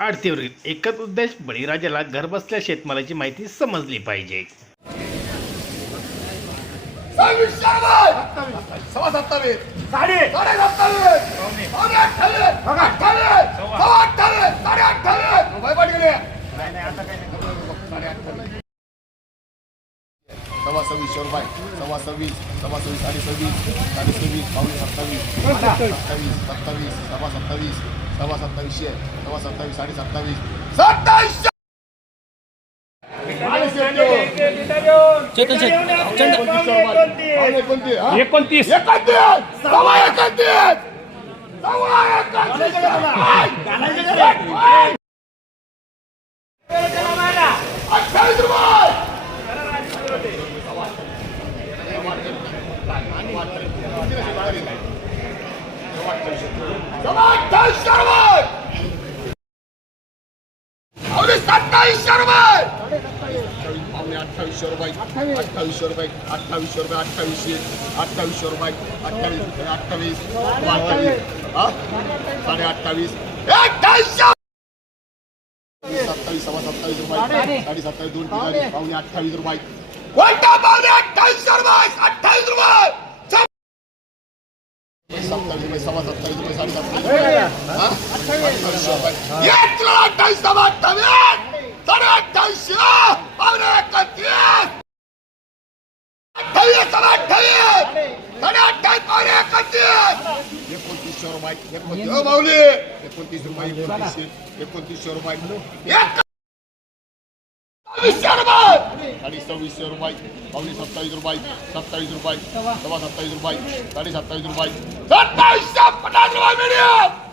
आरतीवरील एकच उद्देश बळीराजाला घरबसल्या शेतमालाची माहिती समजली पाहिजे. साडे साडे सत्तावीस पावणे अठ्ठावीस बघा अठ्ठावीस सव्वा अठ्ठावीस साडे अठ्ठावीस रुपये पाठ गेले साडे अठ्ठावीस सव्वा सव्वीसशे रुपये सव्वा सव्वीस सव्वा सव्वीस साडे सव्वीस साडे सव्वीस पावणे सत्तावीस सत्तावीस सत्तावीस सव्वा सत्तावीस सव्वा सत्तावीसशे सव्वा सत्तावीस साडे सत्तावीस सत्तावीसशे पावणे एकोणतीस? एकोणतीस एकोणतीस सव्वा एकोणतीस सव्वा एकोणतीस अठ्ठावीस रुपये सव्वा अठ्ठावीसशे रुपये अवघे सत्तावीसशे रुपये पावणे अठ्ठावीसशे रुपये. अठ्ठावीसशे रुपये अठ्ठावीसशे रुपये अठ्ठावीसशे अठ्ठावीसशे रुपये अठ्ठावीस अठ्ठावीस अठ्ठावीस साडे अठ्ठावीस अठ्ठावीसशे सत्तावीस सव्वा सत्तावीस रुपये साडे. सत्तावीस दोन. पावणे अठ्ठावीस रुपये. अठ्ठावीसशे रुपये अठ्ठावीस रुपये रुपये साडे अठ्ठावीस अठ्ठावीस. साडे अठ्ठावीस अठ्ठावीस साडे अठ्ठावीस पावणे एकोणतीस. एकोणतीसशे रुपये एकोणतीस माऊली एकोणतीस रुपये. एकोणतीसशे एकोणतीसशे रुपये एक सव्वीसशे रुपये सव्वीसशे रुपये पावणे सत्तावीस रुपये सत्तावीस रुपये सव्वा सत्तावीस रुपये साडे सत्तावीस रुपये सत्तावीसशे पन्नास रुपये मिळेल